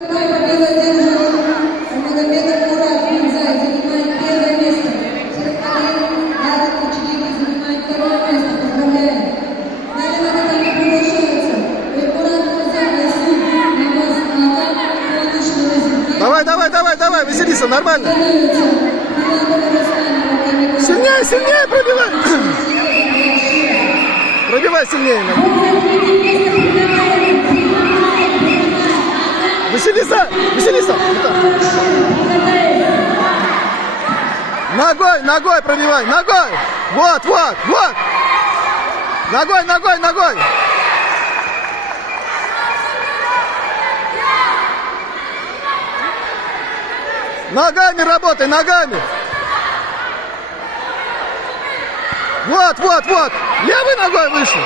Давай, давай, давай, давай, Василиса, нормально. Сильнее, сильнее пробивай. Пробивай сильнее. Василиса, Василиса. Ногой, ногой пробивай, ногой. Вот, вот, вот. Ногой, ногой, ногой. Ногами работай, ногами. Вот, вот, вот. Левой ногой вышел.